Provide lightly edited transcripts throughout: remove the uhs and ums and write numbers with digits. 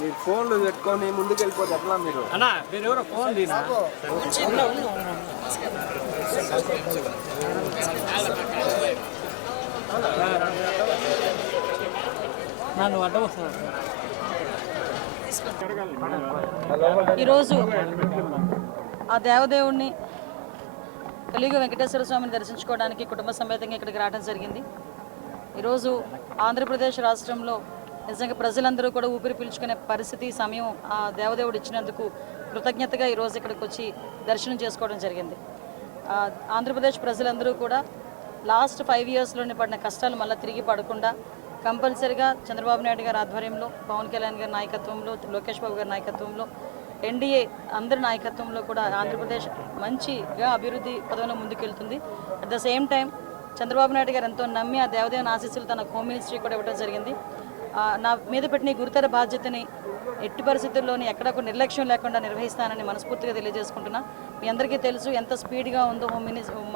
మీరు ఫోన్లు పెట్టుకొని ముందుకు వెళ్ళిపోతే ఎట్లా మీరు అన్నా మీరు ఎవరో ఫోన్ నన్ను అడ్డం వస్తున్నా. ఈరోజు ఆ దేవదేవుణ్ణి కలియుగ వెంకటేశ్వర స్వామిని దర్శించుకోవడానికి కుటుంబ సమేతంగా ఇక్కడికి రావడం జరిగింది. ఈరోజు ఆంధ్రప్రదేశ్ రాష్ట్రంలో నిజంగా ప్రజలందరూ కూడా ఊపిరి పీల్చుకునే పరిస్థితి సమయం ఆ దేవదేవుడు ఇచ్చినందుకు కృతజ్ఞతగా ఈరోజు ఇక్కడికి వచ్చి దర్శనం చేసుకోవడం జరిగింది. ఆంధ్రప్రదేశ్ ప్రజలందరూ కూడా లాస్ట్ 5 ఇయర్స్లోనే పడిన కష్టాలు మళ్ళీ తిరిగి పడకుండా కంపల్సరిగా చంద్రబాబు నాయుడు గారి ఆధ్వర్యంలో, పవన్ కళ్యాణ్ గారి నాయకత్వంలో, లోకేష్ బాబు గారి నాయకత్వంలో, ఎన్డీఏ అందరి నాయకత్వంలో కూడా ఆంధ్రప్రదేశ్ మంచిగా అభివృద్ధి పదంలో ముందుకెళ్తుంది. At the same time Chandrababu Naidu గారు ఎంతో నమ్మి ఆ దేవదేవుని ఆశీస్సులు తన హోమ్ మినిస్ట్రీ కూడా ఇవ్వడం జరిగింది. నా మీద పెట్టిన గురుతర బాధ్యతని ఎట్టి పరిస్థితుల్లోని ఎక్కడ కూడా నిర్లక్ష్యం లేకుండా నిర్వహిస్తానని మనస్ఫూర్తిగా తెలియజేసుకుంటున్నా. మీ అందరికీ తెలుసు ఎంత స్పీడ్గా ఉందో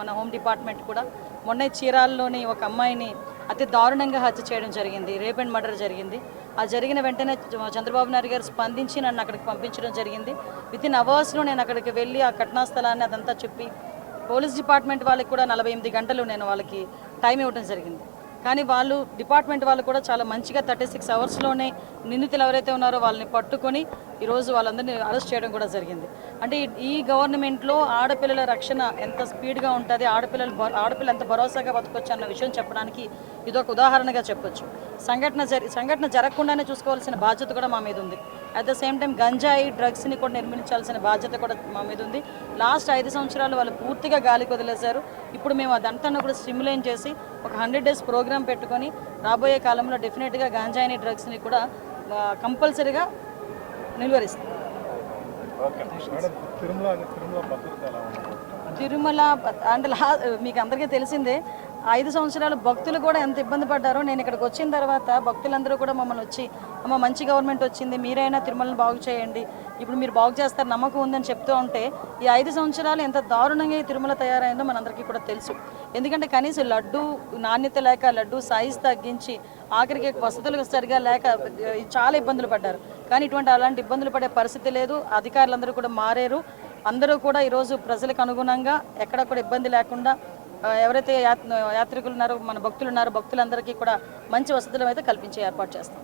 మన హోమ్ డిపార్ట్మెంట్ కూడా. మొన్న చీరాల్లోని ఒక అమ్మాయిని అతి దారుణంగా హత్య చేయడం జరిగింది, రేప్ అండ్ మర్డర్ జరిగింది. ఆ జరిగిన వెంటనే చంద్రబాబు నాయుడు గారు స్పందించి నన్ను అక్కడికి పంపించడం జరిగింది. వితిన్ అవర్స్లో నేను అక్కడికి వెళ్ళి ఆ ఘటనా స్థలాన్ని అదంతా చెప్పి పోలీస్ డిపార్ట్మెంట్ వాళ్ళకి కూడా 48 గంటలు నేను వాళ్ళకి టైం ఇవ్వడం జరిగింది. కానీ వాళ్ళు డిపార్ట్మెంట్ వాళ్ళు కూడా చాలా మంచిగా 36 అవర్స్లోనే నిందితులు ఎవరైతే ఉన్నారో వాళ్ళని పట్టుకొని ఈరోజు వాళ్ళందరినీ అరెస్ట్ చేయడం కూడా జరిగింది. అంటే ఈ గవర్నమెంట్లో ఆడపిల్లల రక్షణ ఎంత స్పీడ్గా ఉంటుంది, ఆడపిల్ల ఎంత భరోసాగా బతకొచ్చు అన్న విషయం చెప్పడానికి ఇదొక ఉదాహరణగా చెప్పొచ్చు. సంఘటన జరగకుండానే చూసుకోవాల్సిన బాధ్యత కూడా మా మీద ఉంది. అట్ ద సేమ్ టైం గంజాయి డ్రగ్స్ని కూడా నిర్మించాల్సిన బాధ్యత కూడా మా మీద ఉంది. లాస్ట్ 5 సంవత్సరాలు వాళ్ళు పూర్తిగా గాలికి వదిలేశారు. ఇప్పుడు మేము అదంతా కూడా స్టిమ్యులేట్ చేసి ఒక 100 days ప్రోగ్రామ్ పెట్టుకొని రాబోయే కాలంలో డెఫినెట్గా గాంజాయిని డ్రగ్స్ని కూడా కంపల్సరీగా నిలువరిస్తాం. తిరుమల అంటే మీకు అందరికీ తెలిసిందే, 5 సంవత్సరాలు భక్తులు కూడా ఎంత ఇబ్బంది పడ్డారో. నేను ఇక్కడికి వచ్చిన తర్వాత భక్తులందరూ కూడా మమ్మల్ని వచ్చి అమ్మ మంచి గవర్నమెంట్ వచ్చింది, మీరైనా తిరుమలను బాగు చేయండి, ఇప్పుడు మీరు బాగు చేస్తారు నమ్మకం ఉందని చెప్తూ ఉంటే ఈ 5 సంవత్సరాలు ఎంత దారుణంగా ఈ తిరుమల తయారైందో మనందరికీ కూడా తెలుసు. ఎందుకంటే కనీసం లడ్డు నాణ్యత లేక, లడ్డు సైజ్ తగ్గించి, ఆఖరికి వసతులు సరిగా లేక చాలా ఇబ్బందులు పడ్డారు. కానీ అలాంటి ఇబ్బందులు పడే పరిస్థితి లేదు. అధికారులందరూ కూడా మారారు. అందరూ కూడా ఈరోజు ప్రజలకు అనుగుణంగా ఎక్కడ కూడా ఇబ్బంది లేకుండా ఎవరైతే యాత్రికులు ఉన్నారో, మన భక్తులు ఉన్నారో, భక్తులందరికీ కూడా మంచి వసతులు అయితే కల్పించే ఏర్పాటు చేస్తాం.